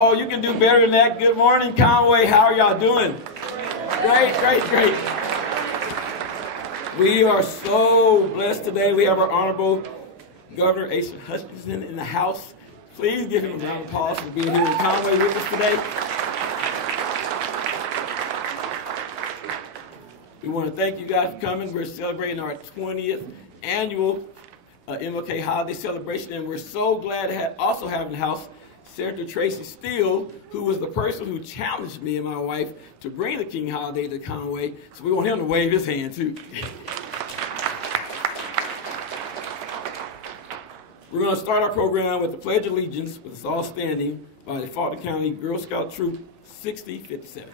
Oh, you can do better than that. Good morning, Conway. How are y'all doing? Great, great, great. We are so blessed today. We have our Honorable Governor Asa Hutchinson in the house. Please give him a round of applause for being here in Conway with us today. We want to thank you guys for coming. We're celebrating our 20th annual MLK holiday celebration, and we're so glad to also have in the house Senator Tracy Steele, who was the person who challenged me and my wife to bring the King holiday to Conway. So we want him to wave his hand too. We're going to start our program with the Pledge of Allegiance, with us all standing, by the Fulton County Girl Scout Troop 6057.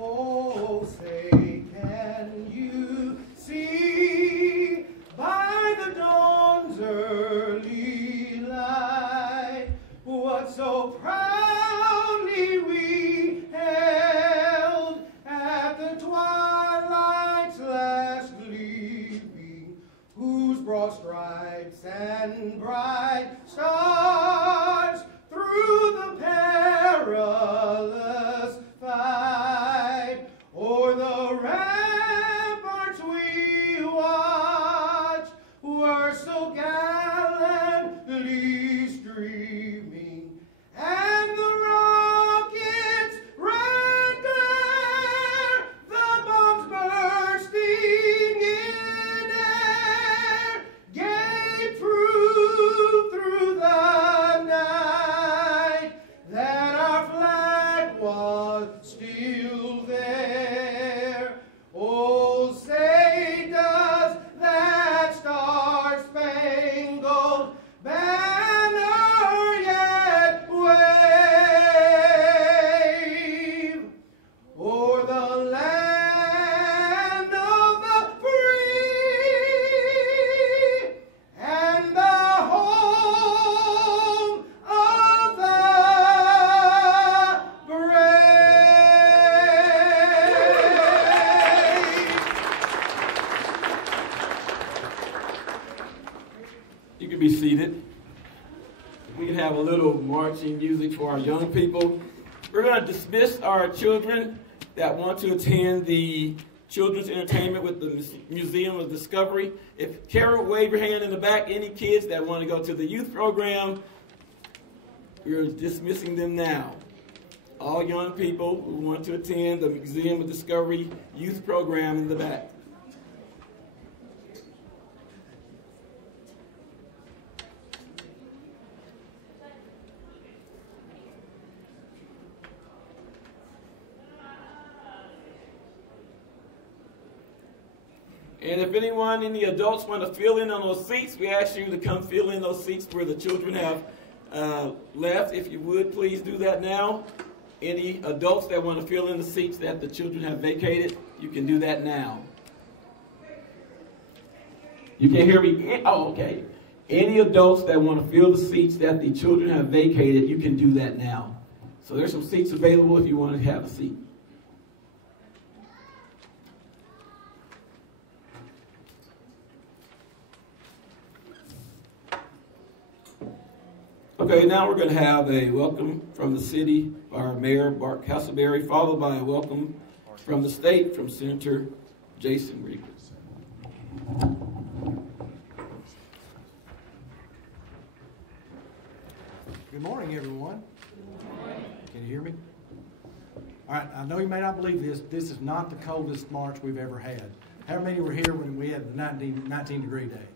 Oh, say, can you see by the dawn's early light what so proudly we held at the twilight's last gleaming, whose broad stripes and bright stars through the perilous fight o'er the ramparts we watched were so gallantly streaming, and the rockets' red glare, the bombs bursting in air, gave proof through the night that our flag was still there. Oh, say, does that star-spangled banner yet wave o'er the land of the free and the home of the You can be seated. We can have a little marching music for our young people. We're going to dismiss our children that want to attend the children's entertainment with the Museum of Discovery. If Carol, wave your hand in the back. Any kids that want to go to the youth program, we're dismissing them now. All young people who want to attend the Museum of Discovery youth program in the back. And if any adults want to fill in on those seats, we ask you to come fill in those seats where the children have left. If you would, please do that now. Any adults that want to fill in the seats that the children have vacated, you can do that now. You can't hear me? Oh, okay. Any adults that want to fill the seats that the children have vacated, you can do that now. So there's some seats available if you want to have a seat. Okay, now we're going to have a welcome from the city by our Mayor, Bart Castleberry, followed by a welcome from the state from Senator Jason Reeves. Good morning, everyone. Can you hear me? All right, I know you may not believe this. This is not the coldest March we've ever had. How many were here when we had the 19-degree day?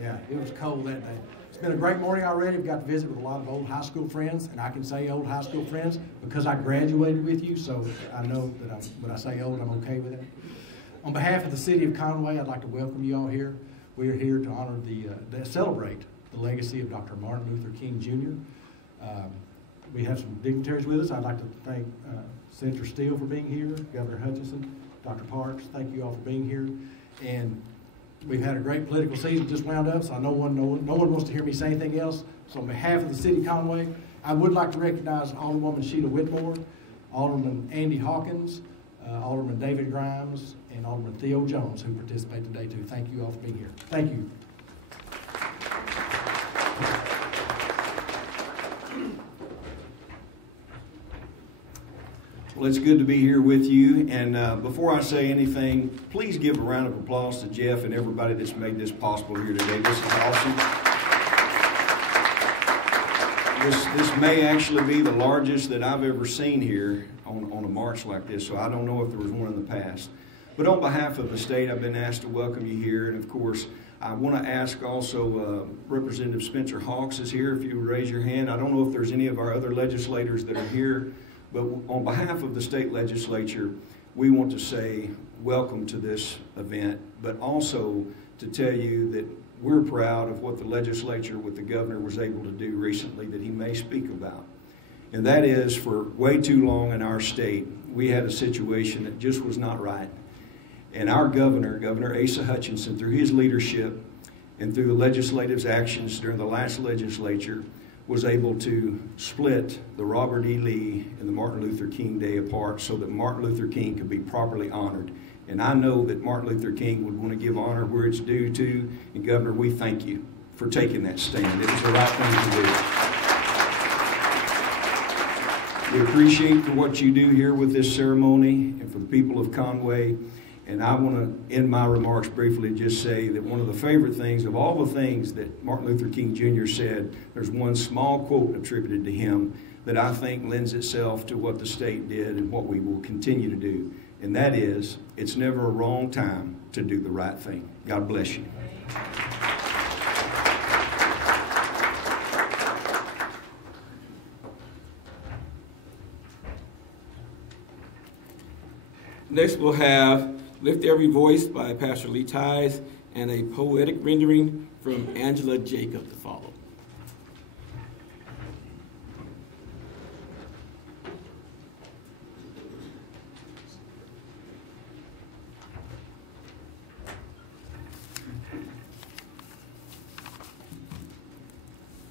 Yeah, it was cold that day. It's been a great morning already. We've got to visit with a lot of old high school friends, and I can say old high school friends because I graduated with you, so I know that when I say old, I'm okay with it. On behalf of the city of Conway, I'd like to welcome you all here. We are here to honor to celebrate the legacy of Dr. Martin Luther King Jr. We have some dignitaries with us. I'd like to thank Senator Steele for being here, Governor Hutchinson, Dr. Parks. Thank you all for being here. And we've had a great political season just wound up, so I know no one wants to hear me say anything else. So on behalf of the city of Conway, I would like to recognize Alderwoman Sheila Whitmore, Alderman Andy Hawkins, Alderman David Grimes, and Alderman Theo Jones, who participate today too. Thank you all for being here. Thank you. Well, it's good to be here with you, and before I say anything, please give a round of applause to Jeff and everybody that's made this possible here today. This is awesome. This may actually be the largest that I've ever seen here on a march like this, so I don't know if there was one in the past. But on behalf of the state, I've been asked to welcome you here, and of course, I want to ask also Representative Spencer Hawks is here, if you would raise your hand. I don't know if there's any of our other legislators that are here, but on behalf of the state legislature, we want to say welcome to this event, but also to tell you that we're proud of what the legislature with the governor was able to do recently that he may speak about. And that is, for way too long in our state, we had a situation that just was not right. And our governor, Governor Asa Hutchinson, through his leadership and through the legislative's actions during the last legislature, was able to split the Robert E. Lee and the Martin Luther King Day apart so that Martin Luther King could be properly honored. And I know that Martin Luther King would want to give honor where it's due to. And Governor, we thank you for taking that stand. It was the right thing to do. We appreciate for what you do here with this ceremony and for the people of Conway. And I want to end my remarks briefly just say that one of the favorite things of all the things that Martin Luther King Jr. said, there's one small quote attributed to him that I think lends itself to what the state did and what we will continue to do. And that is, it's never a wrong time to do the right thing. God bless you. Next we'll have Lift Every Voice by Pastor Lee Ties and a poetic rendering from Angela Jacob to follow.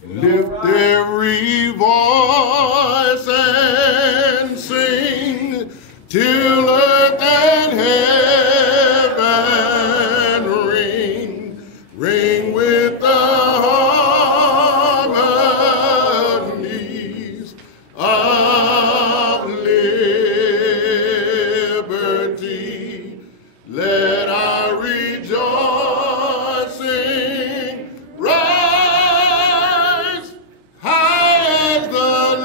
Lift every voice and sing till earth and heaven ring with the harmonies of liberty. Let our rejoicing rise high as the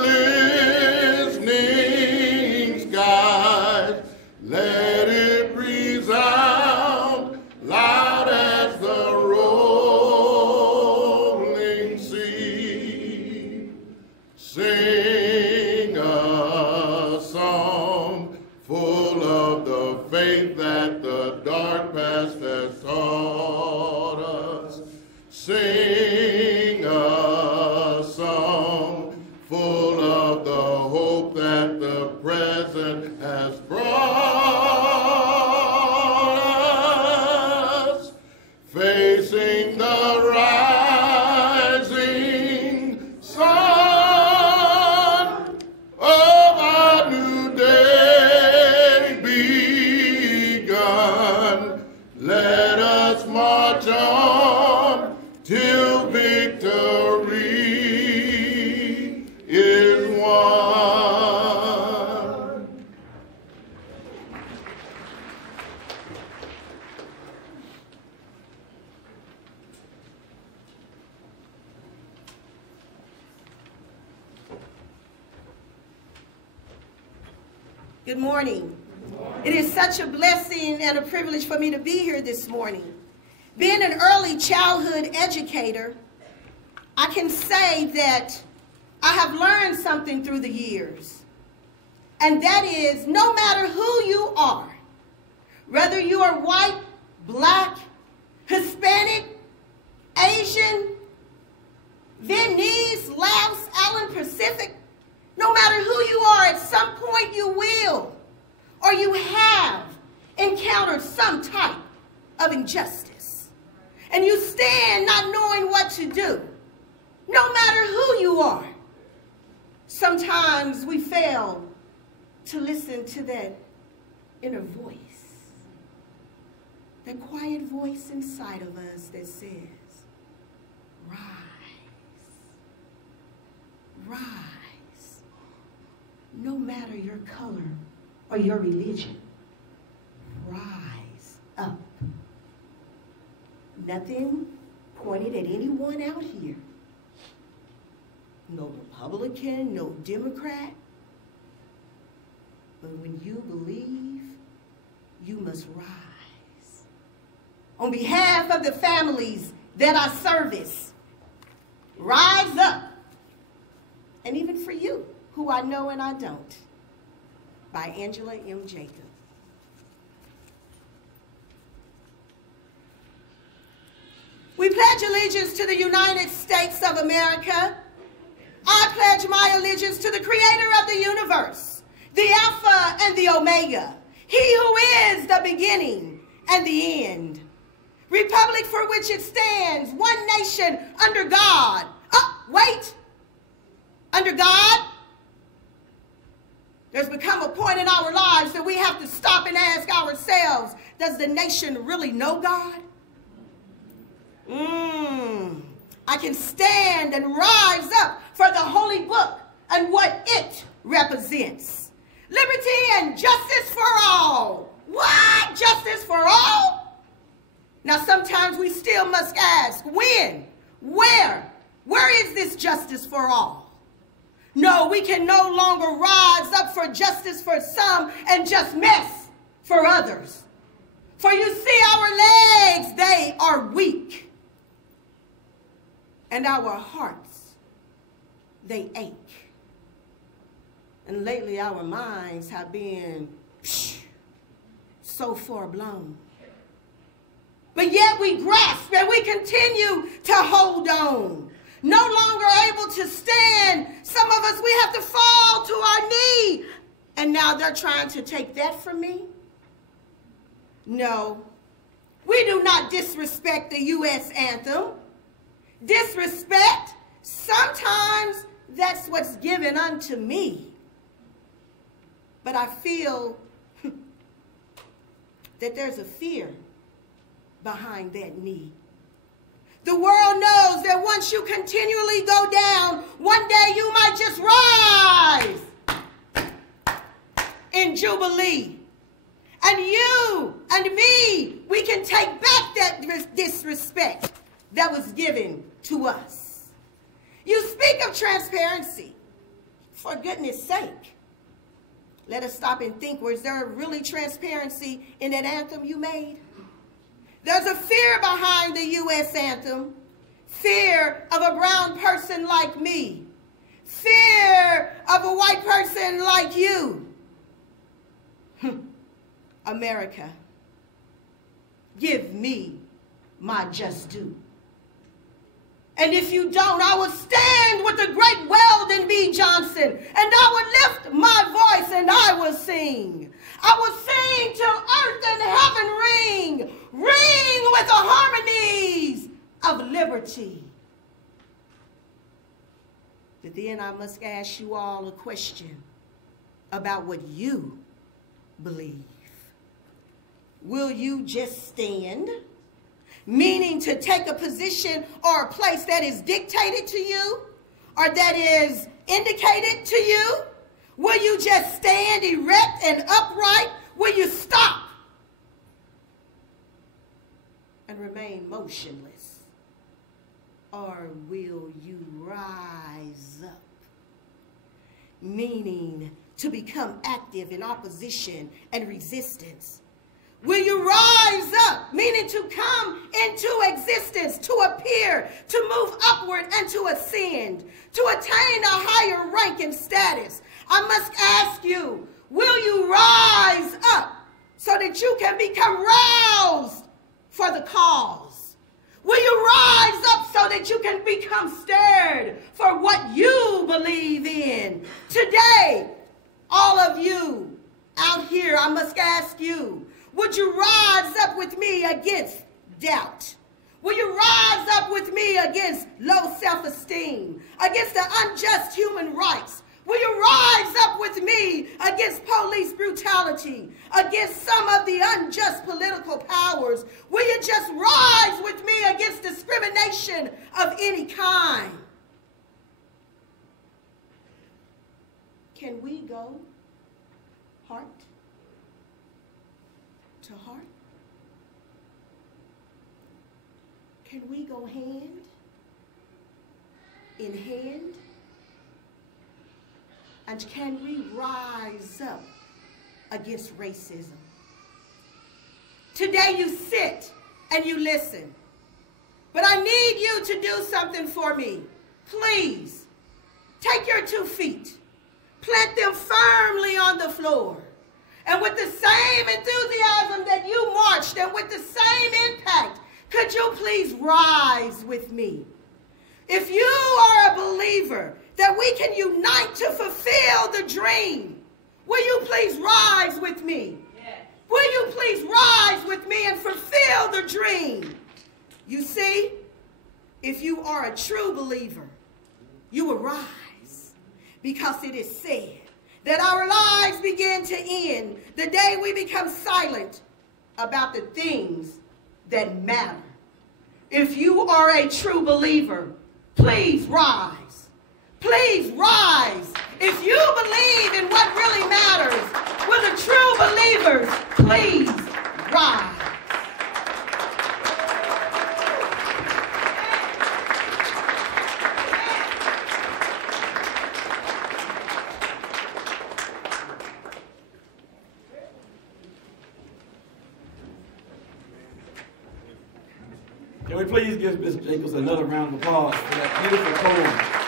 listening skies. Let it resound loud as the rolling sea. Sing a song full of the faith that the dark past has taught us. Sing a song full of the hope that the present has brought us. Facing the rising sun of our new day begun. Let us march on till victory is won. Good morning. It is such a blessing and a privilege for me to be here this morning. Being an early childhood educator, I can say that I have learned something through the years. And that is, no matter who you are, whether you are white, black, Hispanic, Asian, Vietnamese, Laos, Allen, Pacific, no matter who you are, at some point you will or you have encountered some type of injustice. And you stand not knowing what to do, no matter who you are. Sometimes we fail to listen to that inner voice, that quiet voice inside of us that says, rise, rise, no matter your color or your religion, rise up. Nothing pointed at anyone out here. No Republican, no Democrat. But when you believe, you must rise. On behalf of the families that I service, rise up. And even for you, who I know and I don't, by Angela M. Jacob. We pledge allegiance to the United States of America. I pledge my allegiance to the Creator of the universe, the Alpha and the Omega, He who is the beginning and the end. Republic for which it stands, one nation under God. Oh, wait. Under God? There's become a point in our lives that we have to stop and ask ourselves, does the nation really know God? I can stand and rise up for the holy book and what it represents. Liberty and justice for all. What? Justice for all? Now sometimes we still must ask, when? Where? Where is this justice for all? No, we can no longer rise up for justice for some and just mess for others. For you see, our legs, they are weak. And our hearts, they ache. And lately our minds have been so far blown. But yet we grasp and we continue to hold on. No longer able to stand. Some of us, we have to fall to our knee. And now they're trying to take that from me? No, we do not disrespect the U.S. anthem. Disrespect, sometimes that's what's given unto me. But I feel that there's a fear behind that need. The world knows that once you continually go down, one day you might just rise in Jubilee. And you and me, we can take back that disrespect that was given to us. You speak of transparency. For goodness sake, let us stop and think, was there really transparency in that anthem you made? There's a fear behind the U.S. anthem. Fear of a brown person like me. Fear of a white person like you. America, give me my just due. And if you don't, I will stand with the great Weldon B. Johnson, and I will lift my voice and I will sing. I will sing till earth and heaven ring, ring with the harmonies of liberty. But then I must ask you all a question about what you believe. Will you just stand? Meaning to take a position or a place that is dictated to you or that is indicated to you? Will you just stand erect and upright? Will you stop and remain motionless? Or will you rise up? Meaning to become active in opposition and resistance. Will you rise up, meaning to come into existence, to appear, to move upward and to ascend, to attain a higher rank and status? I must ask you, will you rise up so that you can become roused for the cause? Will you rise up so that you can become stirred for what you believe in? Today, all of you out here, I must ask you, would you rise up with me against doubt? Will you rise up with me against low self-esteem, against the unjust human rights? Will you rise up with me against police brutality, against some of the unjust political powers? Will you just rise with me against discrimination of any kind? Can we go heart to heart? Can we go hand in hand? And can we rise up against racism? Today you sit and you listen. But I need you to do something for me. Please, take your 2 feet, plant them firmly on the floor. And with the same enthusiasm that you marched and with the same impact, could you please rise with me? If you are a believer that we can unite to fulfill the dream, will you please rise with me? Yes. Will you please rise with me and fulfill the dream? You see, if you are a true believer, you will rise, because it is said that our lives begin to end the day we become silent about the things that matter. If you are a true believer, please rise. Please rise. If you believe in what really matters, will the true believers please rise? Can we please give Ms. Jacobs another round of applause for that beautiful poem?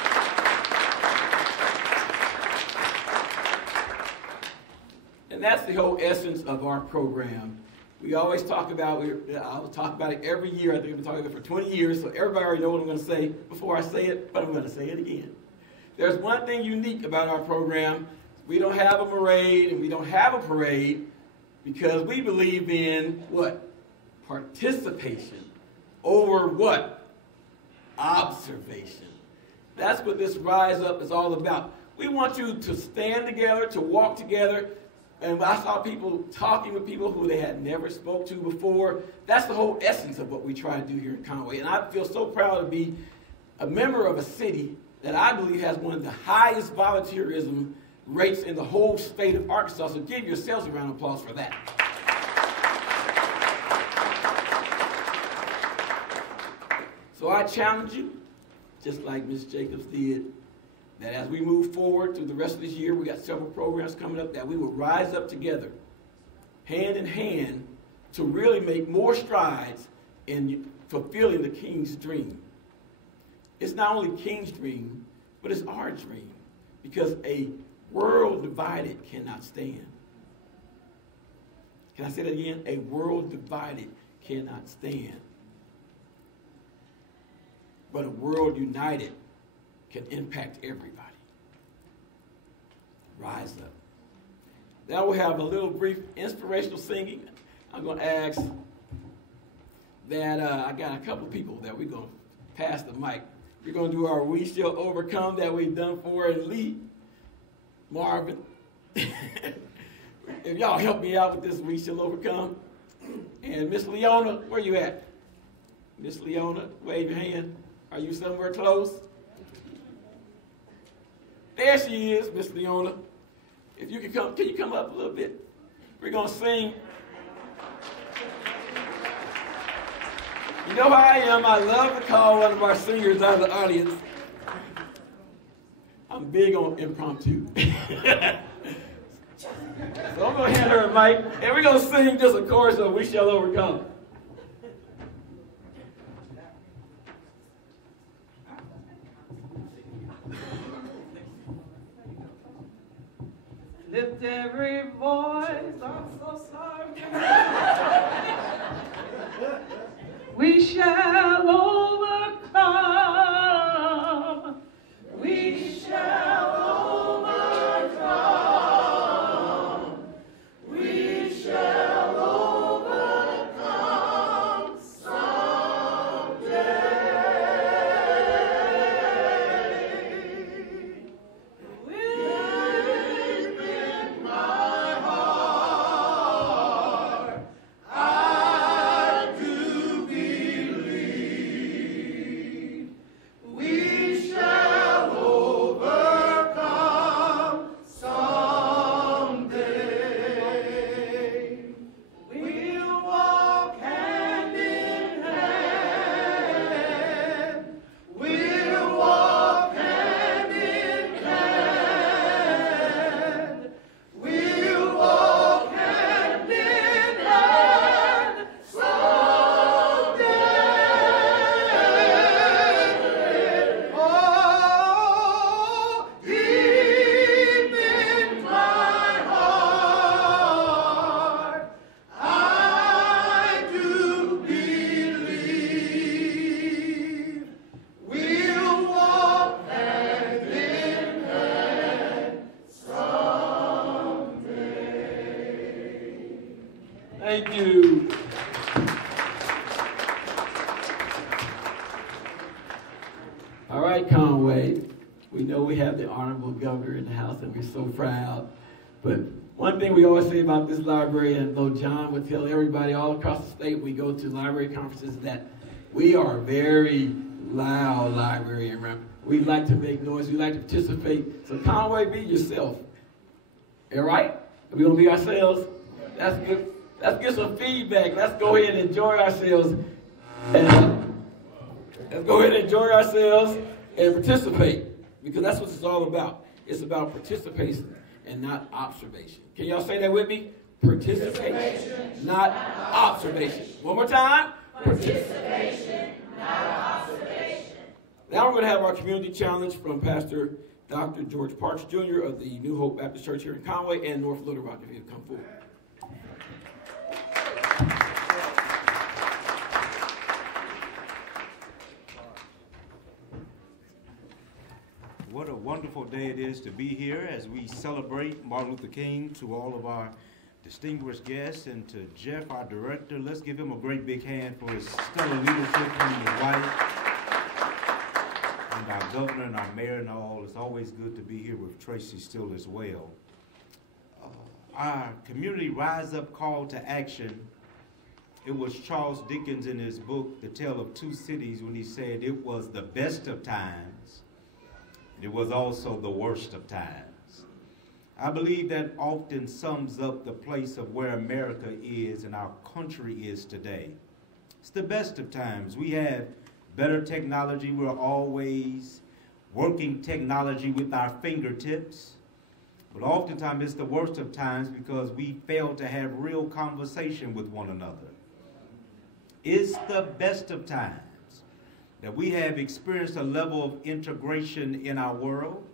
And that's the whole essence of our program. We always talk about, I'll talk about it every year. I think I've been talking about it for 20 years, so everybody already knows what I'm going to say before I say it, but I'm going to say it again. There's one thing unique about our program. We don't have a parade, and we don't have a parade because we believe in what? Participation over what? Observation. That's what this Rise Up is all about. We want you to stand together, to walk together. And I saw people talking with people who they had never spoke to before. That's the whole essence of what we try to do here in Conway. And I feel so proud to be a member of a city that I believe has one of the highest volunteerism rates in the whole state of Arkansas. So give yourselves a round of applause for that. So I challenge you, just like Ms. Jacobs did, that as we move forward through the rest of this year, we got several programs coming up, that we will rise up together, hand in hand, to really make more strides in fulfilling the King's dream. It's not only King's dream, but it's our dream, because a world divided cannot stand. Can I say that again? A world divided cannot stand. But a world united can impact everybody. Rise up. Now we'll have a little brief inspirational singing. I'm going to ask that I got a couple people that we're going to pass the mic. We're going to do our We Shall Overcome that we've done for Lee, Marvin. If y'all help me out with this We Shall Overcome. And Miss Leona, where you at? Miss Leona, wave your hand. Are you somewhere close? There she is, Miss Leona. If you can you come up a little bit? We're going to sing. You know how I am. I love to call one of our singers out of the audience. I'm big on impromptu. So I'm going to hand her a mic, and we're going to sing just a chorus of We Shall Overcome. Lift every voice, I'm so sorry. We shall overcome. We shall overcome. We shall overcome someday. Deep in my heart, I do believe we shall overcome someday. We'll walk hand in hand. We'll walk hand in hand. We'll walk hand in hand someday. Oh, deep in my heart, I do believe we'll walk hand in hand someday. Thank you. All right, Conway. We know we have the honorable governor in the house, and we're so proud. But one thing we always say about this library, and though John would tell everybody all across the state we go to library conferences, that we are a very loud library. And we like to make noise. We like to participate. So Conway, be yourself. All right? Are we going to be ourselves? That's good. Let's get some feedback. Let's go ahead and enjoy ourselves. And let's go ahead and enjoy ourselves and participate, because that's what it's all about. It's about participation and not observation. Can y'all say that with me? Participation, not observation. One more time. Participation, not observation. Now we're going to have our community challenge from Pastor Dr. George Parks Jr. of the New Hope Baptist Church here in Conway and North Little Rock. If you'll come forward. What a wonderful day it is to be here as we celebrate Martin Luther King. To all of our distinguished guests and to Jeff, our director, let's give him a great big hand for his stellar leadership, him and his wife, and our governor and our mayor and all. It's always good to be here with Tracy still as well. Our community Rise Up call to action, it was Charles Dickens in his book, The Tale of Two Cities, when he said it was the best of times. It was also the worst of times. I believe that often sums up the place of where America is and our country is today. It's the best of times. We have better technology. We're always working technology with our fingertips. But oftentimes it's the worst of times because we fail to have real conversation with one another. It's the best of times that we have experienced a level of integration in our world,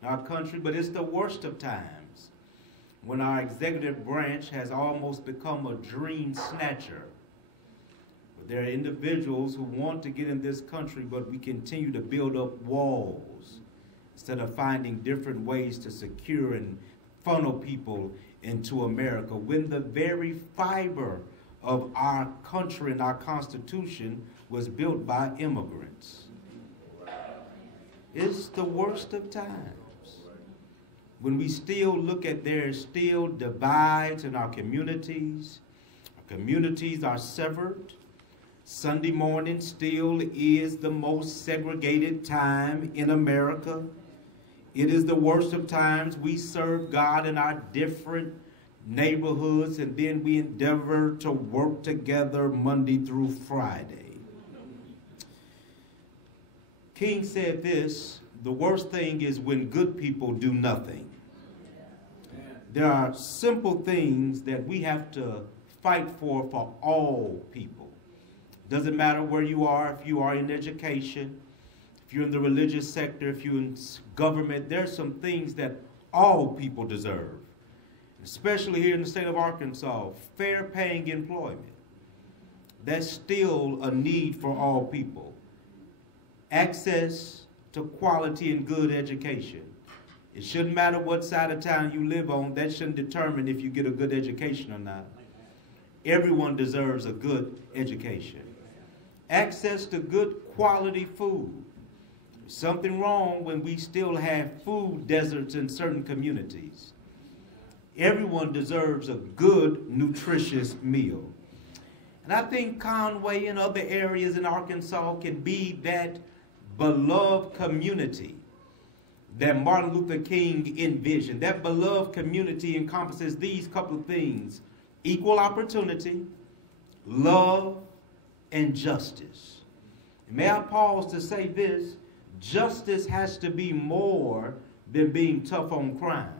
in our country, but it's the worst of times when our executive branch has almost become a dream snatcher. But there are individuals who want to get in this country, but we continue to build up walls instead of finding different ways to secure and funnel people into America, when the very fiber of our country and our Constitution was built by immigrants. It's the worst of times when we still look at there's still divides in our communities. Our communities are severed. Sunday morning still is the most segregated time in America. It is the worst of times. We serve God in our different neighborhoods, and then we endeavor to work together Monday through Friday. King said this, the worst thing is when good people do nothing. there are simple things that we have to fight for all people. Doesn't matter where you are, if you are in education, if you're in the religious sector, if you're in government, there's some things that all people deserve. Especially here in the state of Arkansas, fair paying employment. That's still a need for all people. Access to quality and good education. It shouldn't matter what side of town you live on. That shouldn't determine if you get a good education or not. Everyone deserves a good education. Access to good quality food. There's something wrong when we still have food deserts in certain communities. Everyone deserves a good, nutritious meal. And I think Conway and other areas in Arkansas can be that beloved community that Martin Luther King envisioned. That beloved community encompasses these couple of things: equal opportunity, love, and justice. And may I pause to say this: justice has to be more than being tough on crime.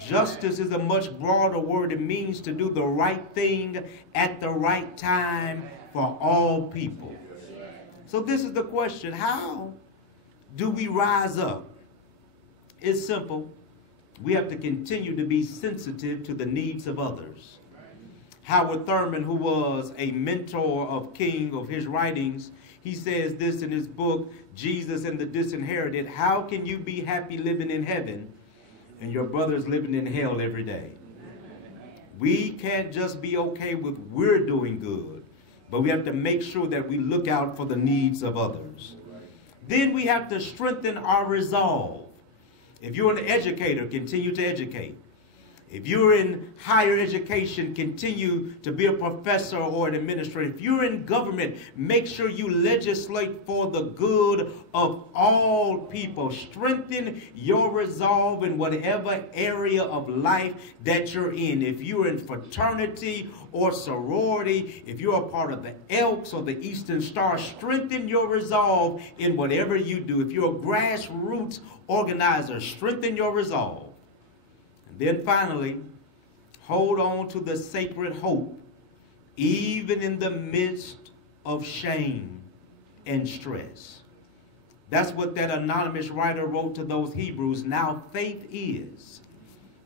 Justice is a much broader word. It means to do the right thing at the right time for all people. So this is the question: how do we rise up? It's simple. We have to continue to be sensitive to the needs of others. Howard Thurman, who was a mentor of King, of his writings, he says this in his book, Jesus and the Disinherited: how can you be happy living in heaven and your brother's living in hell every day? We can't just be okay with we're doing good, but we have to make sure that we look out for the needs of others. Then we have to strengthen our resolve. If you're an educator, continue to educate. If you're in higher education, continue to be a professor or an administrator. If you're in government, make sure you legislate for the good of all people. Strengthen your resolve in whatever area of life that you're in. If you're in fraternity or sorority, if you're a part of the Elks or the Eastern Star, strengthen your resolve in whatever you do. If you're a grassroots organizer, strengthen your resolve. Then finally, hold on to the sacred hope, even in the midst of shame and stress. That's what that anonymous writer wrote to those Hebrews. Now faith is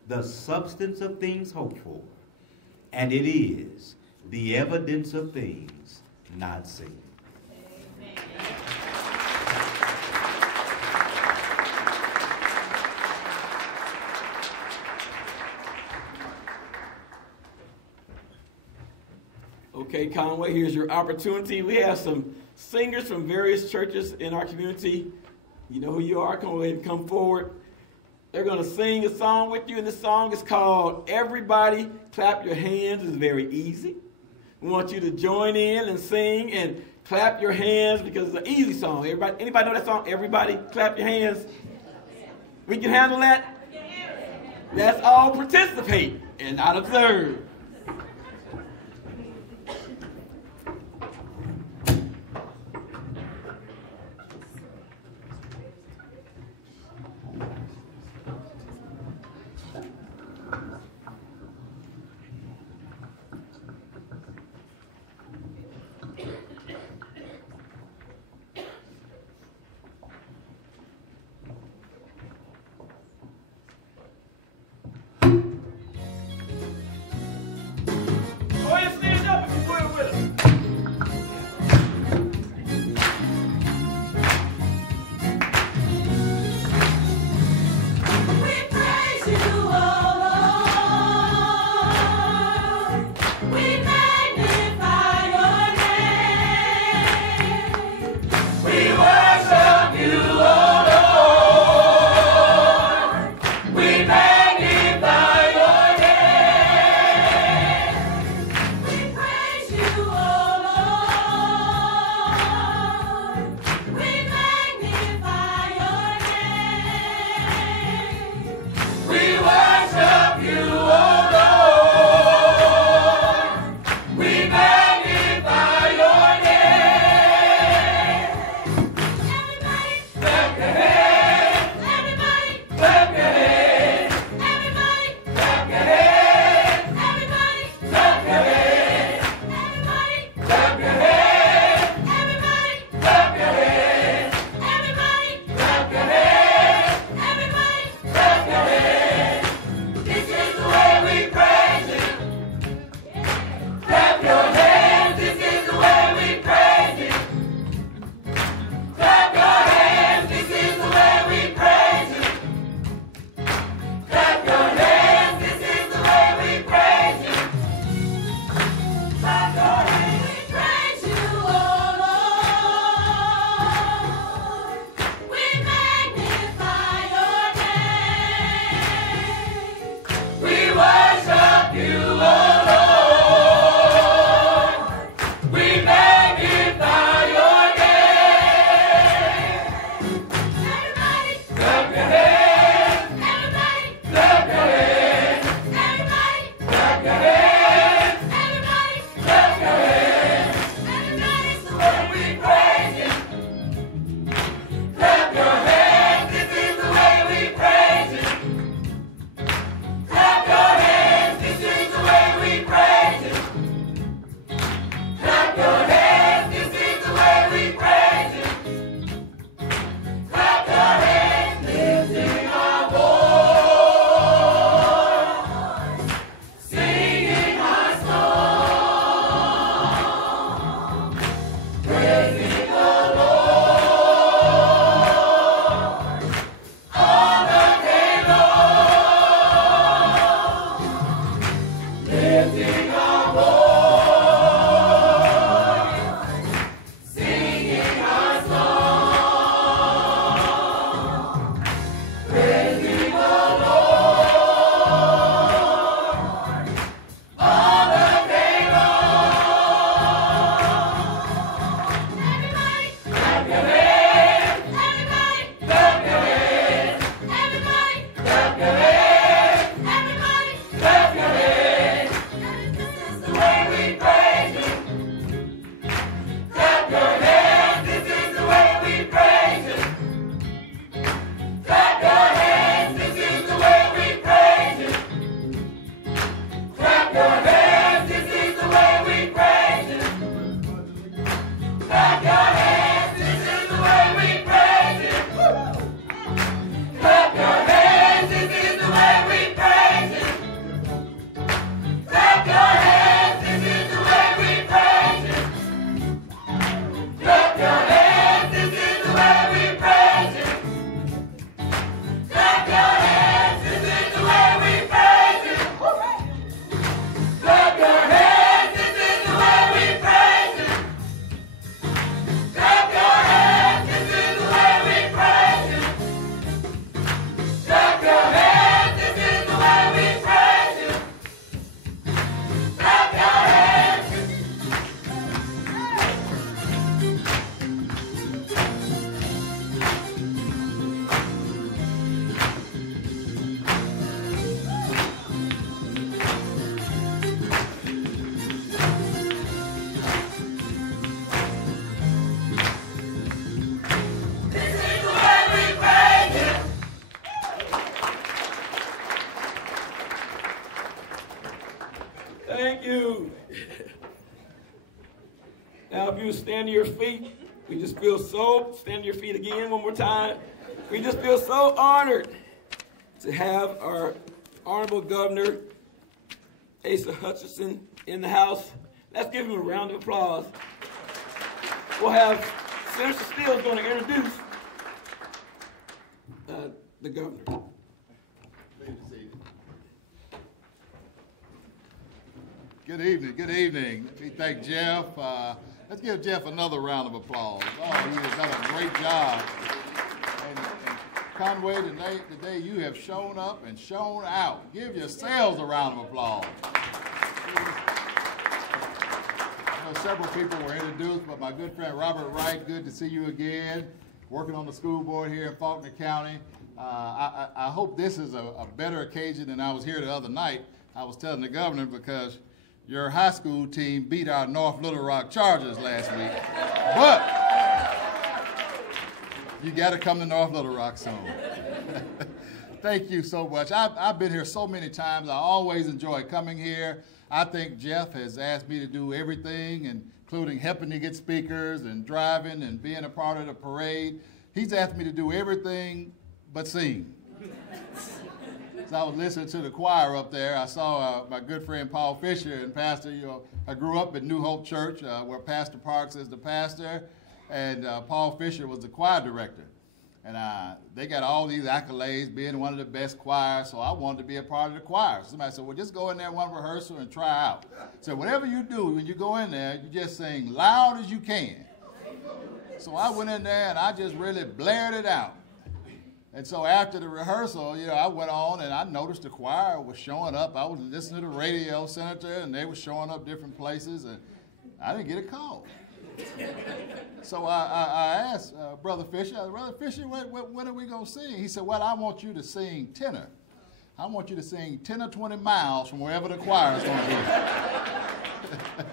the substance of things hoped for, and it is the evidence of things not seen. Okay, Conway, here's your opportunity. We have some singers from various churches in our community. You know who you are. Come ahead and come forward. They're going to sing a song with you, and the song is called Everybody Clap Your Hands. It's very easy. We want you to join in and sing and clap your hands because it's an easy song. Anybody know that song? Everybody Clap Your Hands. We can handle that? Let's all participate and not observe. Thank you. Now, if you stand to your feet, we just feel so, stand to your feet again one more time. We just feel so honored to have our Honorable Governor, Asa Hutchinson, in the house. Let's give him a round of applause. We'll have Senator Steele going to introduce the governor. Good evening, good evening. We thank Jeff. Let's give Jeff another round of applause. Oh, he has done a great job. And Conway, today you have shown up and shown out. Give yourselves a round of applause. I know several people were introduced, but my good friend Robert Wright, good to see you again, working on the school board here in Faulkner County. I hope this is a better occasion than I was here the other night. I was telling the governor because your high school team beat our North Little Rock Chargers last week. But you got to come to North Little Rock soon. Thank you so much. I've been here so many times. I always enjoy coming here. I think Jeff has asked me to do everything, including helping to get speakers and driving and being a part of the parade. He's asked me to do everything but sing. As I was listening to the choir up there, I saw my good friend Paul Fisher and Pastor. I grew up at New Hope Church, where Pastor Parks is the pastor, and Paul Fisher was the choir director. And they got all these accolades, being one of the best choirs, so I wanted to be a part of the choir. Somebody said, well, just go in there one rehearsal and try out. So whatever you do, when you go in there, you just sing loud as you can. So I went in there and I just really blared it out. And so after the rehearsal, I went on and I noticed the choir was showing up. I was listening to the radio, Senator, and they were showing up different places, and I didn't get a call. So I asked Brother Fisher, when are we going to sing? He said, well, I want you to sing tenor. I want you to sing 10 or 20 miles from wherever the choir is going to be.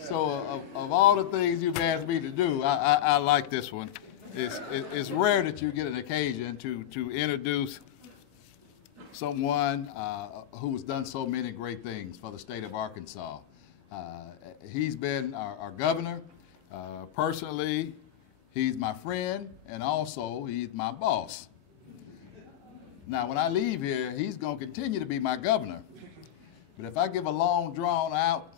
So of all the things you've asked me to do, I like this one. It's rare that you get an occasion to introduce someone who's done so many great things for the state of Arkansas. He's been our governor. Personally, he's my friend, and also he's my boss. Now, when I leave here, he's going to continue to be my governor. But if I give a long, drawn-out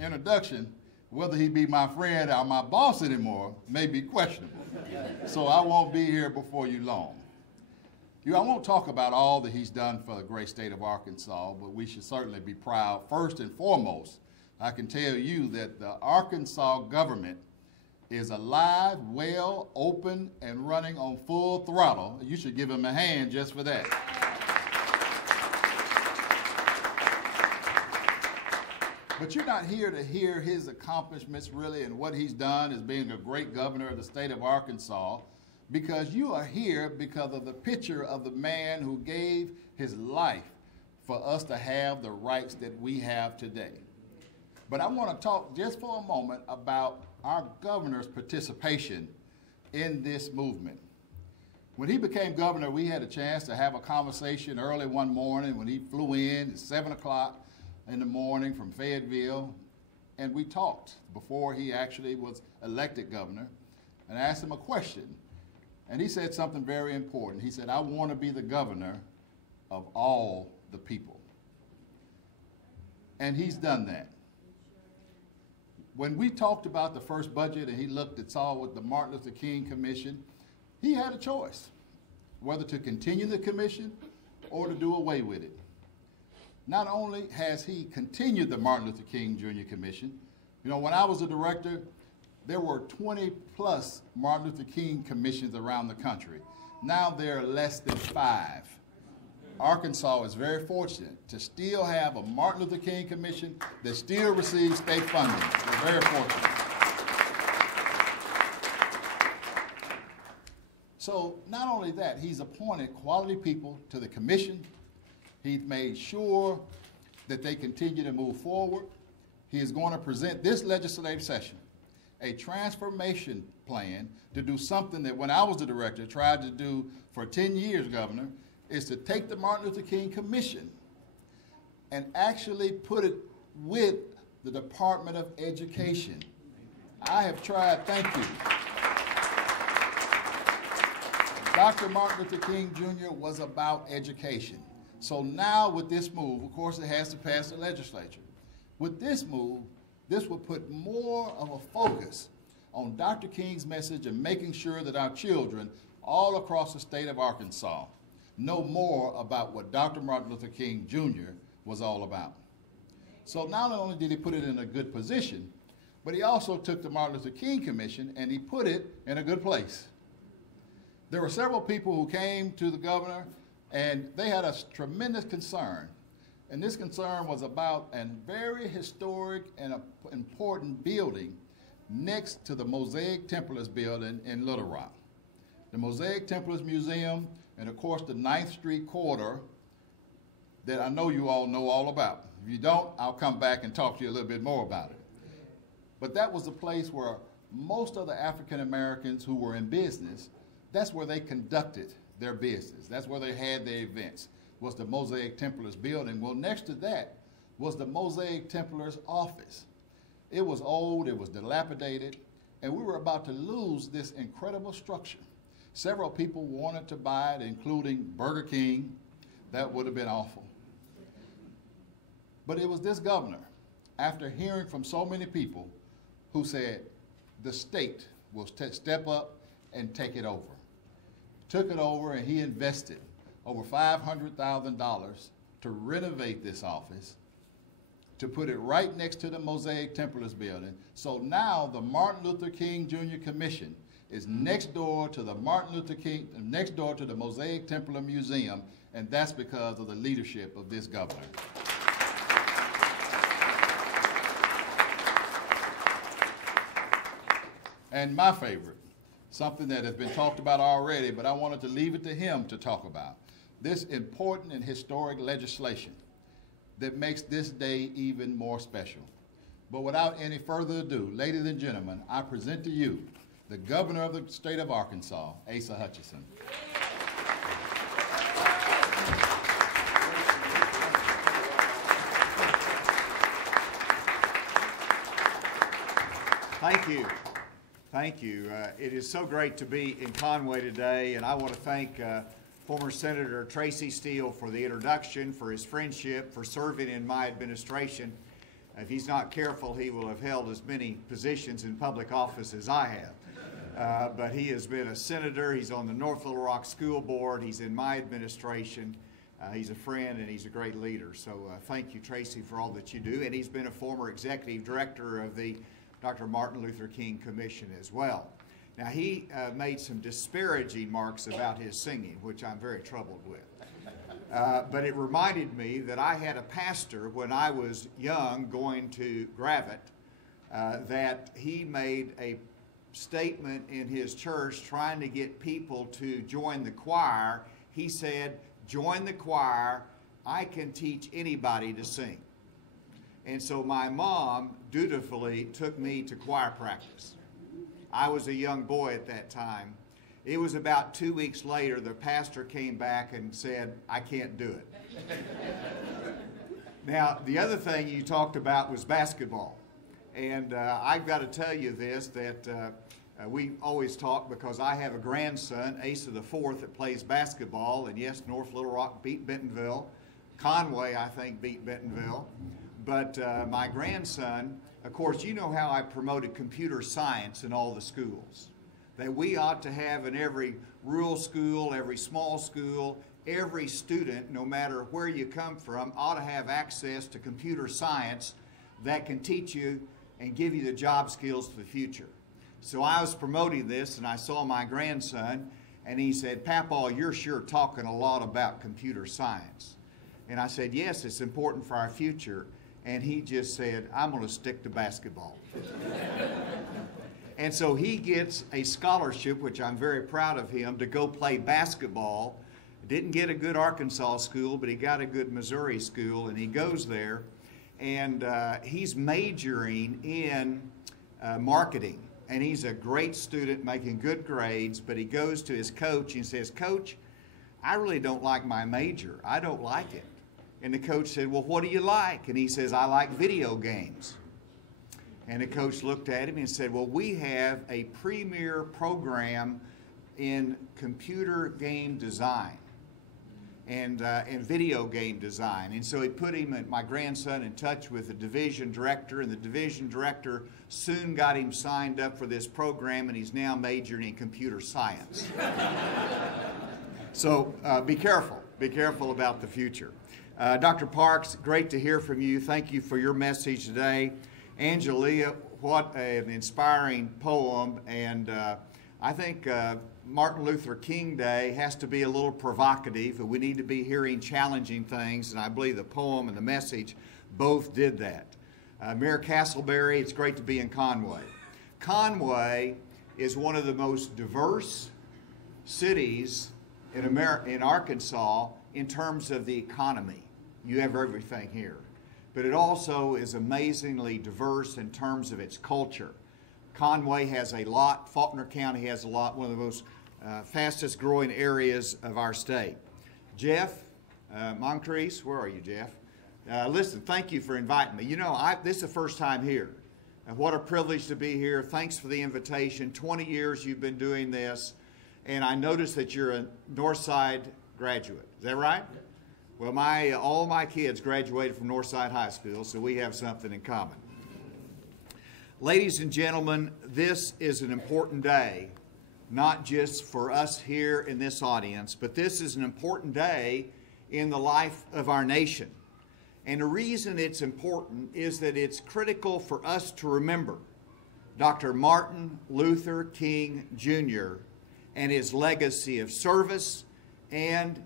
introduction, whether he be my friend or my boss anymore may be questionable. So I won't be here before you long. I won't talk about all that he's done for the great state of Arkansas, but we should certainly be proud. First and foremost, I can tell you that the Arkansas government is alive, well, open, and running on full throttle. You should give him a hand just for that. But you're not here to hear his accomplishments really and what he's done as being a great governor of the state of Arkansas, because you are here because of the picture of the man who gave his life for us to have the rights that we have today. But I want to talk just for a moment about our governor's participation in this movement. When he became governor, we had a chance to have a conversation early one morning when he flew in at 7 o'clock in the morning from Fayetteville, and we talked before he actually was elected governor, and I asked him a question, and he said something very important. He said, I want to be the governor of all the people. And he's done that. When we talked about the first budget and he looked and saw what the Martin Luther King Commission, he had a choice, whether to continue the commission or to do away with it. Not only has he continued the Martin Luther King Jr. Commission, when I was a director, there were 20 plus Martin Luther King commissions around the country. Now there are less than 5. Arkansas is very fortunate to still have a Martin Luther King Commission that still receives state funding. We're very fortunate. So not only that, he's appointed quality people to the commission. He's made sure that they continue to move forward. He is going to present this legislative session a transformation plan to do something that when I was the director tried to do for 10 years, Governor, is to take the Martin Luther King Commission and actually put it with the Department of Education. I have tried, thank you. Dr. Martin Luther King Jr. was about education. So now with this move, of course it has to pass the legislature. With this move, this will put more of a focus on Dr. King's message and making sure that our children all across the state of Arkansas know more about what Dr. Martin Luther King Jr. was all about. So not only did he put it in a good position, but he also took the Martin Luther King Commission and he put it in a good place. There were several people who came to the governor and they had a tremendous concern. And this concern was about a very historic and important building next to the Mosaic Templars building in Little Rock. The Mosaic Templars Museum and of course the 9th Street corridor that I know you all know all about. If you don't, I'll come back and talk to you a little bit more about it. But that was the place where most of the African Americans who were in business, that's where they conducted their business. That's where they had their events, was the Mosaic Templars building. Well, next to that was the Mosaic Templars office. It was old, it was dilapidated, and we were about to lose this incredible structure. Several people wanted to buy it, including Burger King. That would have been awful. But it was this governor, after hearing from so many people, who said the state will step up and take it over. Took it over and he invested over $500,000 to renovate this office, to put it right next to the Mosaic Templars building. So now the Martin Luther King Jr. Commission is next door to the next door to the Mosaic Templar Museum, and that's because of the leadership of this governor. And my favorite, something that has been talked about already, but I wanted to leave it to him to talk about, this important and historic legislation that makes this day even more special. But without any further ado, ladies and gentlemen, I present to you the governor of the state of Arkansas, Asa Hutchinson. Thank you. Thank you. It is so great to be in Conway today, and I want to thank former Senator Tracy Steele for the introduction, for his friendship, for serving in my administration. If he's not careful, he will have held as many positions in public office as I have. But he has been a senator, he's on the North Little Rock School Board, he's in my administration, he's a friend and he's a great leader. So thank you, Tracy, for all that you do. And he's been a former executive director of the Dr. Martin Luther King Commission as well. Now he made some disparaging remarks about his singing, which I'm very troubled with. But it reminded me that I had a pastor when I was young going to Gravett that he made a statement in his church trying to get people to join the choir. He said, "Join the choir, I can teach anybody to sing." And so my mom dutifully took me to choir practice. I was a young boy at that time. It was about 2 weeks later, the pastor came back and said, "I can't do it." Now, the other thing you talked about was basketball. And I've got to tell you this, that we always talk because I have a grandson, Asa the Fourth, that plays basketball. And yes, North Little Rock beat Bentonville. Conway, I think, beat Bentonville. But my grandson, of course, you know how I promoted computer science in all the schools. That we ought to have in every rural school, every small school, every student, no matter where you come from, ought to have access to computer science that can teach you and give you the job skills for the future. So I was promoting this and I saw my grandson and he said, "Papa, you're sure talking a lot about computer science." And I said, "Yes, it's important for our future." And he just said, "I'm going to stick to basketball." And so he gets a scholarship, which I'm very proud of him, to go play basketball. Didn't get a good Arkansas school, but he got a good Missouri school, and he goes there. And he's majoring in marketing. And he's a great student, making good grades, but he goes to his coach and says, "Coach, I really don't like my major. I don't like it." And the coach said, well, what do you like? And he says, I like video games. And the coach looked at him and said, well, we have a premier program in computer game design and video game design. And so he put him and my grandson in touch with the division director, and the division director soon got him signed up for this program, and he's now majoring in computer science. So be careful. Be careful about the future. Dr. Parks, great to hear from you. Thank you for your message today. Angelia, what an inspiring poem. And I think Martin Luther King Day has to be a little provocative, and we need to be hearing challenging things, and I believe the poem and the message both did that. Mayor Castleberry, it's great to be in Conway. Conway is one of the most diverse cities in Arkansas in terms of the economy. You have everything here. But it also is amazingly diverse in terms of its culture. Conway has a lot, Faulkner County has a lot, one of the most fastest growing areas of our state. Jeff Moncrief, where are you, Jeff? Listen, thank you for inviting me. You know, this is the first time here. And what a privilege to be here. Thanks for the invitation. 20 years you've been doing this, and I noticed that you're a Northside graduate. Is that right? Well, all my kids graduated from Northside High School, so we have something in common. Ladies and gentlemen, this is an important day, not just for us here in this audience, but this is an important day in the life of our nation. And the reason it's important is that it's critical for us to remember Dr. Martin Luther King Jr. and his legacy of service and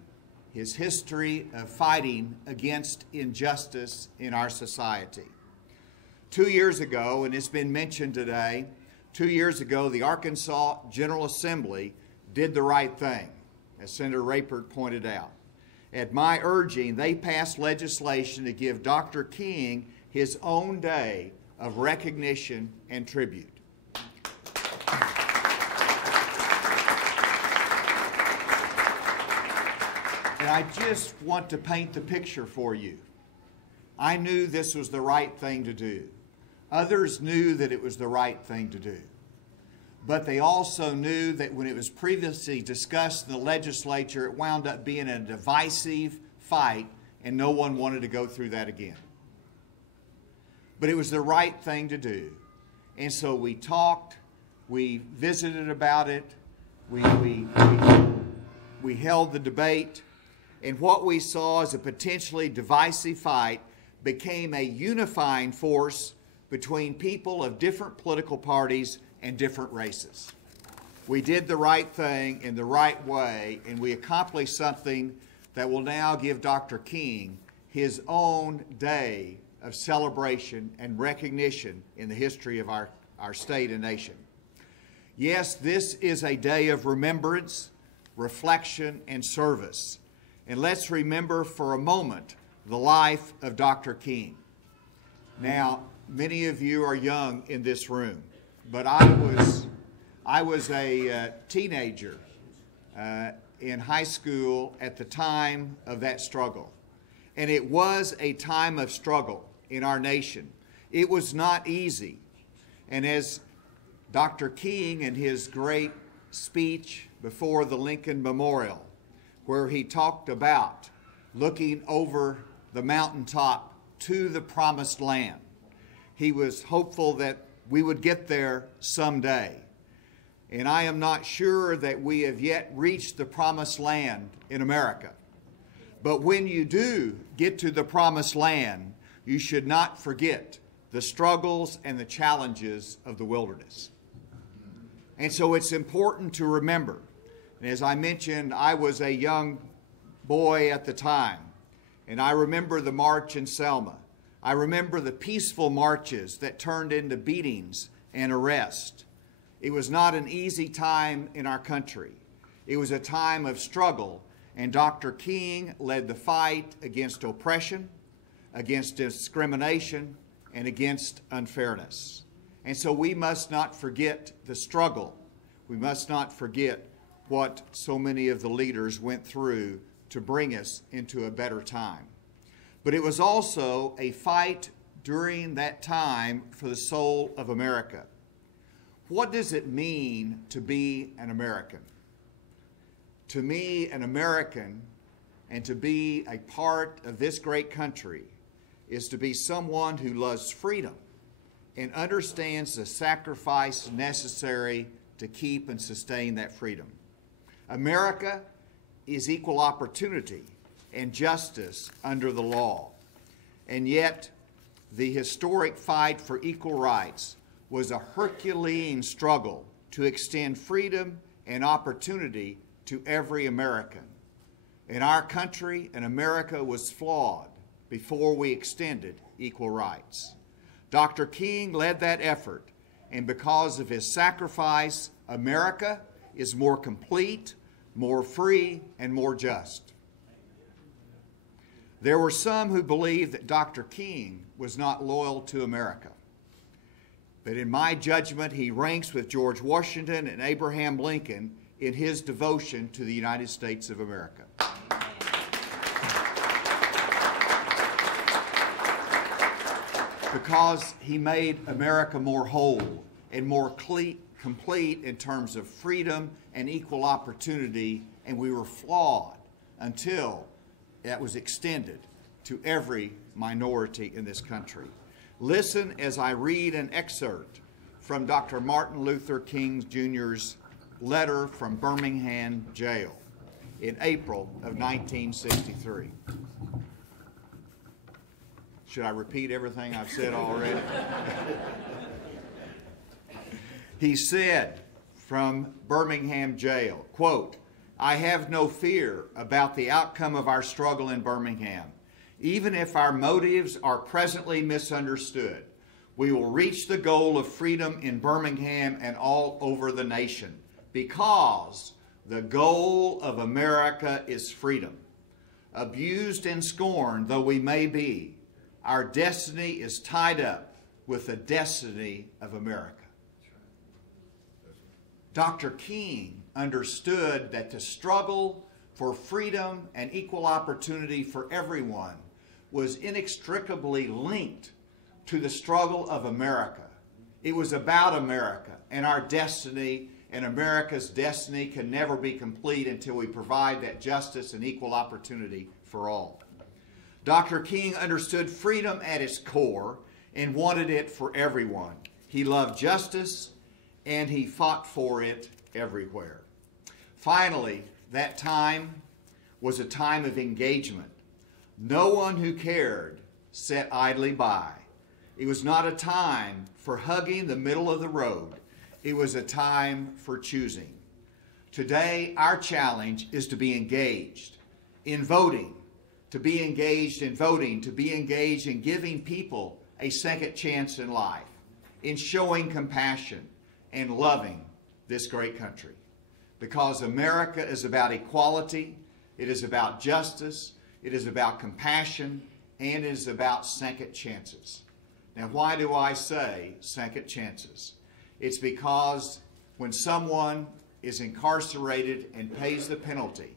his history of fighting against injustice in our society. 2 years ago, and it's been mentioned today, 2 years ago, the Arkansas General Assembly did the right thing, as Senator Rayford pointed out. At my urging, they passed legislation to give Dr. King his own day of recognition and tribute. And I just want to paint the picture for you. I knew this was the right thing to do. Others knew that it was the right thing to do. But they also knew that when it was previously discussed in the legislature, it wound up being a divisive fight, and no one wanted to go through that again. But it was the right thing to do. And so we talked, we visited about it, we held the debate, and what we saw as a potentially divisive fight became a unifying force between people of different political parties and different races. We did the right thing in the right way, and we accomplished something that will now give Dr. King his own day of celebration and recognition in the history of our state and nation. Yes, this is a day of remembrance, reflection, and service. And let's remember for a moment the life of Dr. King. Now, many of you are young in this room, but I was a teenager in high school at the time of that struggle. And it was a time of struggle in our nation. It was not easy. And as Dr. King in his great speech before the Lincoln Memorial, where he talked about looking over the mountaintop to the promised land, he was hopeful that we would get there someday. And I am not sure that we have yet reached the promised land in America. But when you do get to the promised land, you should not forget the struggles and the challenges of the wilderness. And so it's important to remember. And as I mentioned, I was a young boy at the time, and I remember the march in Selma. I remember the peaceful marches that turned into beatings and arrest. It was not an easy time in our country. It was a time of struggle, and Dr. King led the fight against oppression, against discrimination, and against unfairness. And so we must not forget the struggle. We must not forget what so many of the leaders went through to bring us into a better time. but it was also a fight during that time for the soul of America. What does it mean to be an American? To me, an American, and to be a part of this great country, is to be someone who loves freedom and understands the sacrifice necessary to keep and sustain that freedom. America is equal opportunity and justice under the law. And yet, the historic fight for equal rights was a Herculean struggle to extend freedom and opportunity to every American. In our country, and America was flawed before we extended equal rights. Dr. King led that effort, and because of his sacrifice, America is more complete, more free, and more just. There were some who believed that Dr. King was not loyal to America. But in my judgment, he ranks with George Washington and Abraham Lincoln in his devotion to the United States of America. Because he made America more whole and more complete in terms of freedom and equal opportunity, and we were flawed until that was extended to every minority in this country. Listen as I read an excerpt from Dr. Martin Luther King Jr.'s letter from Birmingham jail in April of 1963. Should I repeat everything I've said already? He said from Birmingham jail, quote, "I have no fear about the outcome of our struggle in Birmingham. Even if our motives are presently misunderstood, we will reach the goal of freedom in Birmingham and all over the nation, because the goal of America is freedom. Abused and scorned though we may be, our destiny is tied up with the destiny of America." Dr. King understood that the struggle for freedom and equal opportunity for everyone was inextricably linked to the struggle of America. It was about America and our destiny, and America's destiny can never be complete until we provide that justice and equal opportunity for all. Dr. King understood freedom at its core and wanted it for everyone. He loved justice and he fought for it everywhere. Finally, that time was a time of engagement. No one who cared sat idly by. It was not a time for hugging the middle of the road. It was a time for choosing. Today, our challenge is to be engaged in voting, to be engaged in voting, to be engaged in giving people a second chance in life, in showing compassion and loving this great country. Because America is about equality, it is about justice, it is about compassion, and it is about second chances. Now, why do I say second chances? It's because when someone is incarcerated and pays the penalty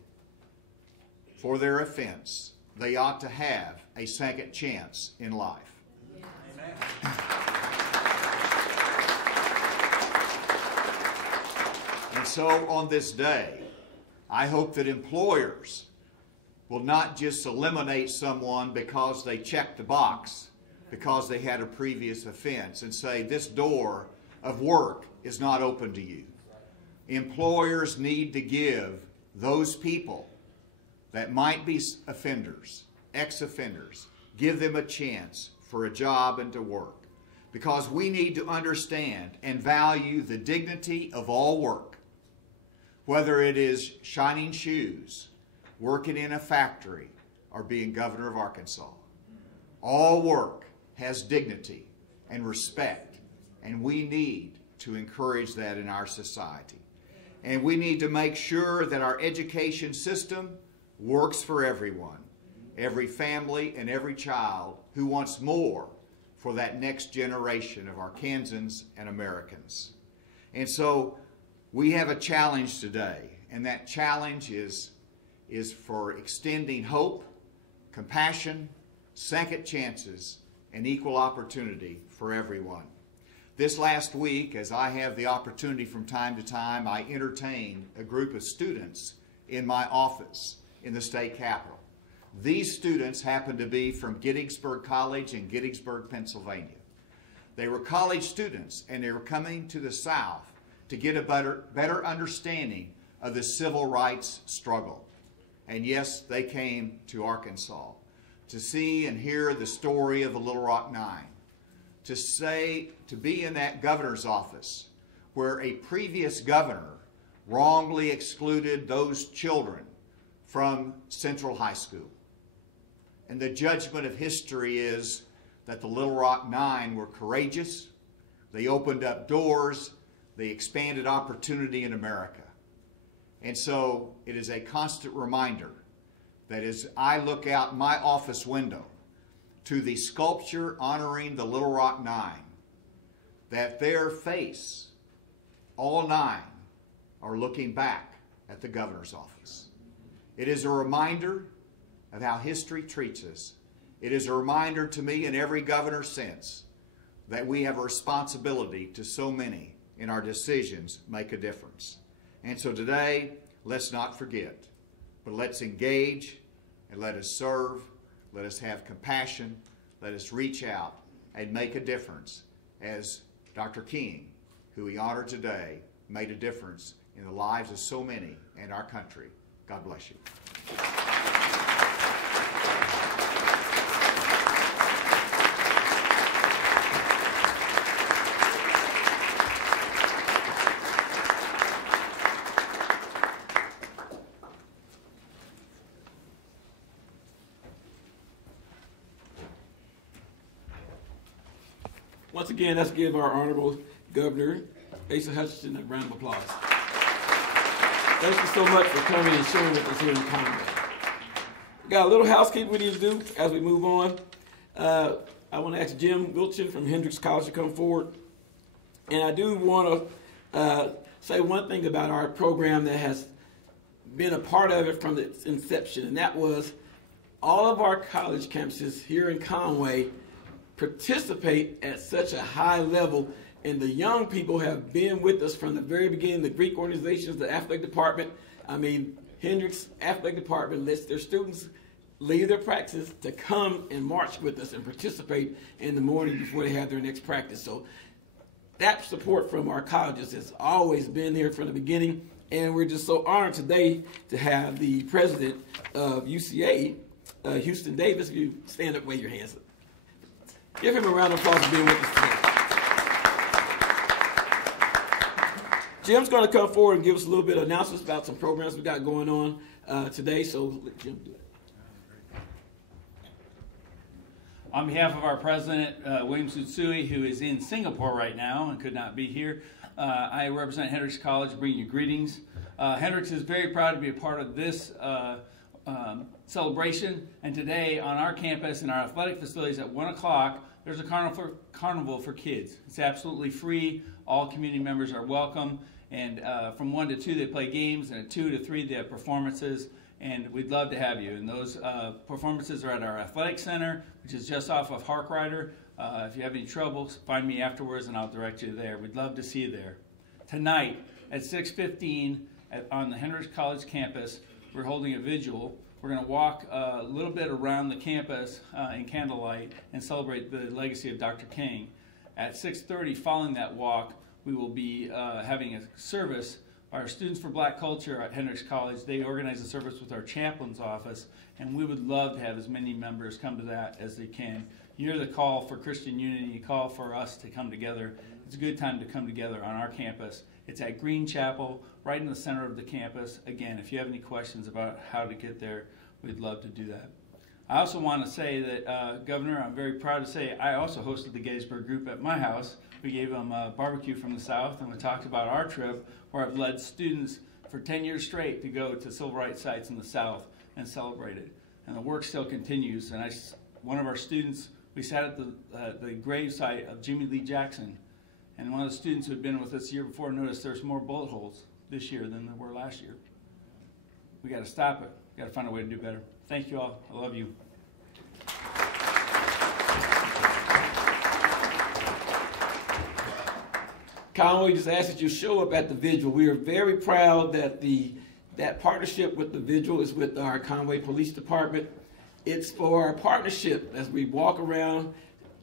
for their offense, they ought to have a second chance in life. Amen. And so on this day, I hope that employers will not just eliminate someone because they checked the box, because they had a previous offense, and say this door of work is not open to you. Employers need to give those people that might be offenders, ex-offenders, give them a chance for a job and to work. Because we need to understand and value the dignity of all work, whether it is shining shoes, working in a factory, or being governor of Arkansas. All work has dignity and respect, and we need to encourage that in our society. And we need to make sure that our education system works for everyone, every family and every child who wants more for that next generation of Arkansans and Americans. And so we have a challenge today, and that challenge is for extending hope, compassion, second chances, and equal opportunity for everyone. This last week, as I have the opportunity from time to time, I entertained a group of students in my office in the state capitol. These students happened to be from Gettysburg College in Gettysburg, Pennsylvania. They were college students, and they were coming to the South to get a better understanding of the civil rights struggle. And yes, they came to Arkansas to see and hear the story of the Little Rock Nine, to be in that governor's office where a previous governor wrongly excluded those children from Central High School. And the judgment of history is that the Little Rock Nine were courageous, they opened up doors, they expanded opportunity in America. And so it is a constant reminder that as I look out my office window to the sculpture honoring the Little Rock Nine, that their face, all nine, are looking back at the governor's office. It is a reminder of how history treats us. It is a reminder to me and every governor since that we have a responsibility to so many in our decisions make a difference. And so today, let's not forget, but let's engage and let us serve, let us have compassion, let us reach out and make a difference as Dr. King, who we honor today, made a difference in the lives of so many in our country. God bless you. Once again, let's give our Honorable Governor, Asa Hutchinson, a round of applause. Thank you so much for coming and sharing with us here in Conway. We got a little housekeeping we need to do as we move on. I want to ask Jim Wilchin from Hendrix College to come forward. And I do want to say one thing about our program that has been a part of it from its inception, and that was all of our college campuses here in Conway participate at such a high level, and the young people have been with us from the very beginning. The Greek organizations, the athletic department, Hendrix athletic department lets their students leave their practice to come and march with us and participate in the morning before they have their next practice. So that support from our colleges has always been here from the beginning, and we're just so honored today to have the president of UCA, Houston Davis. If you stand up, wave your hands up. Give him a round of applause for being with us today. Jim's going to come forward and give us a little bit of announcements about some programs we got going on today, so let Jim do it. On behalf of our president, William Tsutsui, who is in Singapore right now and could not be here, I represent Hendrix College, bringing you greetings. Hendrix is very proud to be a part of this celebration, and today on our campus in our athletic facilities at 1 o'clock, there's a carnival for kids. It's absolutely free. All community members are welcome, and from 1 to 2 they play games, and at 2 to 3 they have performances, and we'd love to have you. And those performances are at our athletic center, which is just off of Harkrider. If you have any trouble, find me afterwards and I'll direct you there. We'd love to see you there. Tonight at 6:15 on the Hendrix College campus, we're holding a vigil. We're going to walk a little bit around the campus in candlelight and celebrate the legacy of Dr. King. At 6:30, following that walk, we will be having a service. Our Students for Black Culture at Hendrix College, they organize a service with our chaplain's office, and we would love to have as many members come to that as they can. You hear the call for Christian unity, you call for us to come together. It's a good time to come together on our campus. It's at Green Chapel, right in the center of the campus. Again, if you have any questions about how to get there, we'd love to do that. I also want to say that, Governor, I'm very proud to say I also hosted the Gettysburg group at my house. We gave them a barbecue from the South, and we talked about our trip where I've led students for 10 years straight to go to civil rights sites in the South and celebrate it. And the work still continues. And one of our students, we sat at the grave site of Jimmy Lee Jackson, and one of the students who had been with us the year before noticed there's more bullet holes this year than there were last year. We got to stop it. We got to find a way to do better. Thank you all. I love you. Conway just asked that you show up at the vigil. We are very proud that that partnership with the vigil is with our Conway Police Department. It's for our partnership as we walk around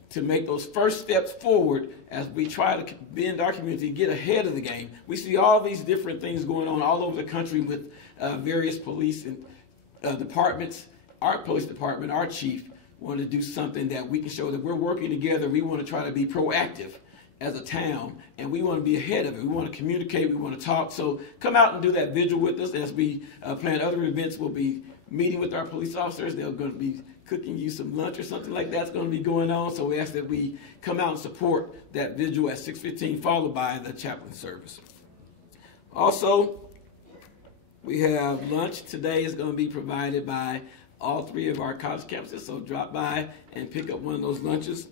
to make those first steps forward as we try to bend our community, get ahead of the game. We see all these different things going on all over the country with various police and departments. Our police department, our chief, want to do something that we can show that we're working together. We want to try to be proactive as a town, and we want to be ahead of it. We want to communicate. We want to talk. So come out and do that vigil with us as we plan other events. We'll be meeting with our police officers. They're going to be cooking you some lunch or something like that's going to be going on. So we ask that we come out and support that vigil at 6:15, followed by the chaplain service. Also, we have lunch today is going to be provided by all 3 of our college campuses. So drop by and pick up one of those lunches.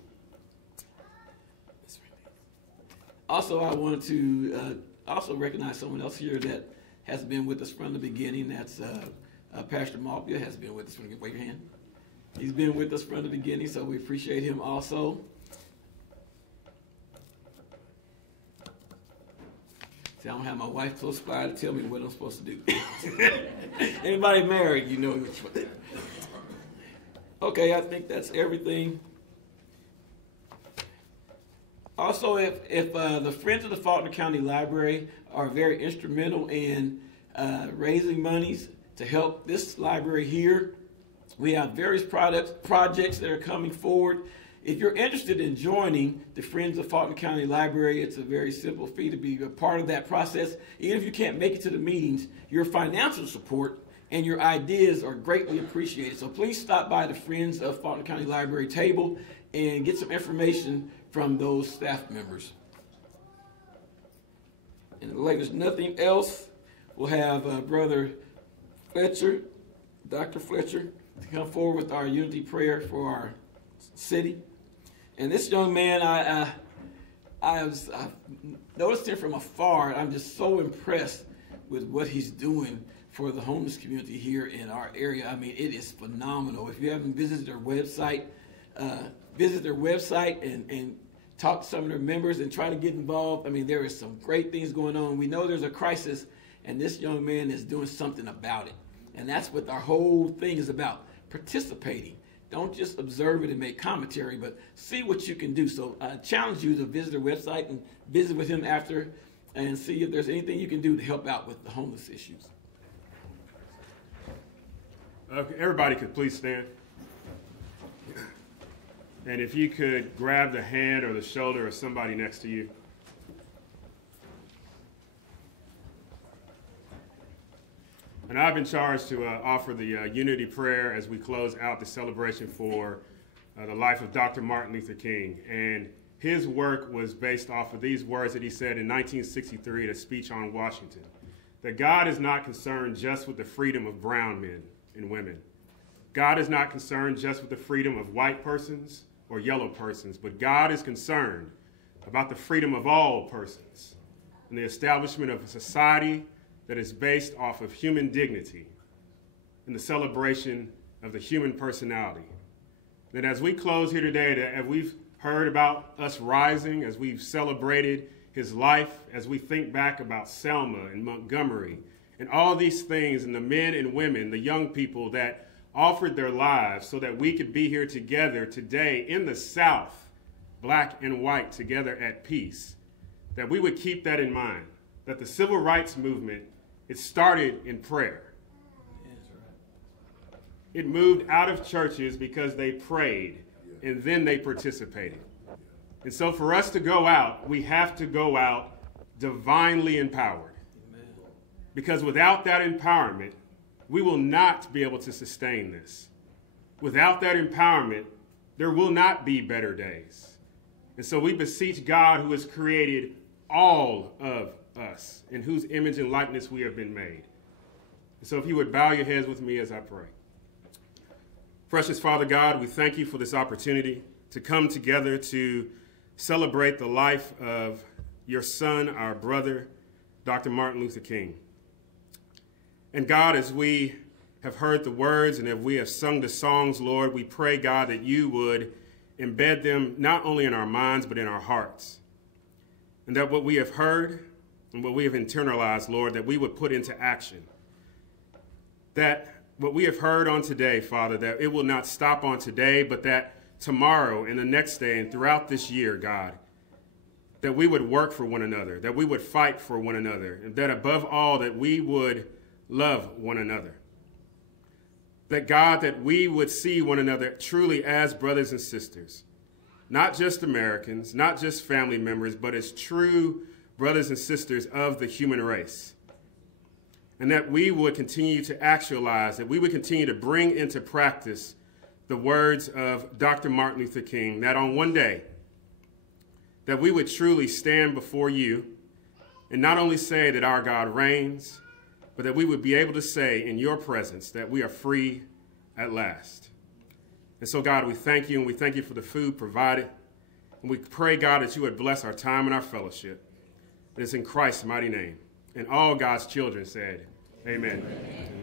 Also, I wanted to also recognize someone else here that has been with us from the beginning. That's Pastor Malpia has been with us from the beginning. Wave your hand. He's been with us from the beginning, so we appreciate him also. See, I don't have my wife close by to tell me what I'm supposed to do. Anybody married, you know which one. Okay, I think that's everything. Also, if the Friends of the Faulkner County Library are very instrumental in raising monies to help this library here, we have various projects that are coming forward. If you're interested in joining the Friends of Faulkner County Library, it's a very simple fee to be a part of that process. Even if you can't make it to the meetings, your financial support and your ideas are greatly appreciated. So please stop by the Friends of Faulkner County Library table and get some information from those staff members. And like there's nothing else, we'll have Brother Fletcher, Dr. Fletcher, to come forward with our unity prayer for our city. And this young man, I've noticed him from afar, and I'm just so impressed with what he's doing for the homeless community here in our area. I mean, it is phenomenal. If you haven't visited their website, visit their website and talk to some of their members and try to get involved. I mean, there is some great things going on. We know there's a crisis, and this young man is doing something about it. And that's what our whole thing is about, participating. Don't just observe it and make commentary, but see what you can do. So I challenge you to visit their website and visit with him after and see if there's anything you can do to help out with the homeless issues. Okay, everybody could please stand. And if you could grab the hand or the shoulder of somebody next to you. And I've been charged to offer the unity prayer as we close out the celebration for the life of Dr. Martin Luther King. And his work was based off of these words that he said in 1963 at a speech on Washington, that God is not concerned just with the freedom of brown men and women. God is not concerned just with the freedom of white persons or yellow persons, but God is concerned about the freedom of all persons and the establishment of a society that is based off of human dignity and the celebration of the human personality. That as we close here today, that as we've heard about us rising, as we've celebrated his life, as we think back about Selma and Montgomery and all these things and the men and women, the young people that offered their lives so that we could be here together today in the South, black and white, together at peace, that we would keep that in mind, that the civil rights movement, it started in prayer. It moved out of churches because they prayed and then they participated. And so for us to go out, we have to go out divinely empowered. Because without that empowerment, we will not be able to sustain this. Without that empowerment, there will not be better days. And so we beseech God, who has created all of us, in whose image and likeness we have been made. And so if you would bow your heads with me as I pray. Precious Father God, we thank you for this opportunity to come together to celebrate the life of your son, our brother, Dr. Martin Luther King. And God, as we have heard the words and as we have sung the songs, Lord, we pray, God, that you would embed them not only in our minds but in our hearts. And that what we have heard and what we have internalized, Lord, that we would put into action. That what we have heard on today, Father, that it will not stop on today, but that tomorrow and the next day and throughout this year, God, that we would work for one another, that we would fight for one another, and that above all, that we would love one another. That, God, that we would see one another truly as brothers and sisters, not just Americans, not just family members, but as true brothers and sisters of the human race. And that we would continue to actualize, that we would continue to bring into practice the words of Dr. Martin Luther King, that on one day, that we would truly stand before you and not only say that our God reigns, but that we would be able to say in your presence that we are free at last. And so, God, we thank you, and we thank you for the food provided. And we pray, God, that you would bless our time and our fellowship. It is in Christ's mighty name. And all God's children said, amen. Amen.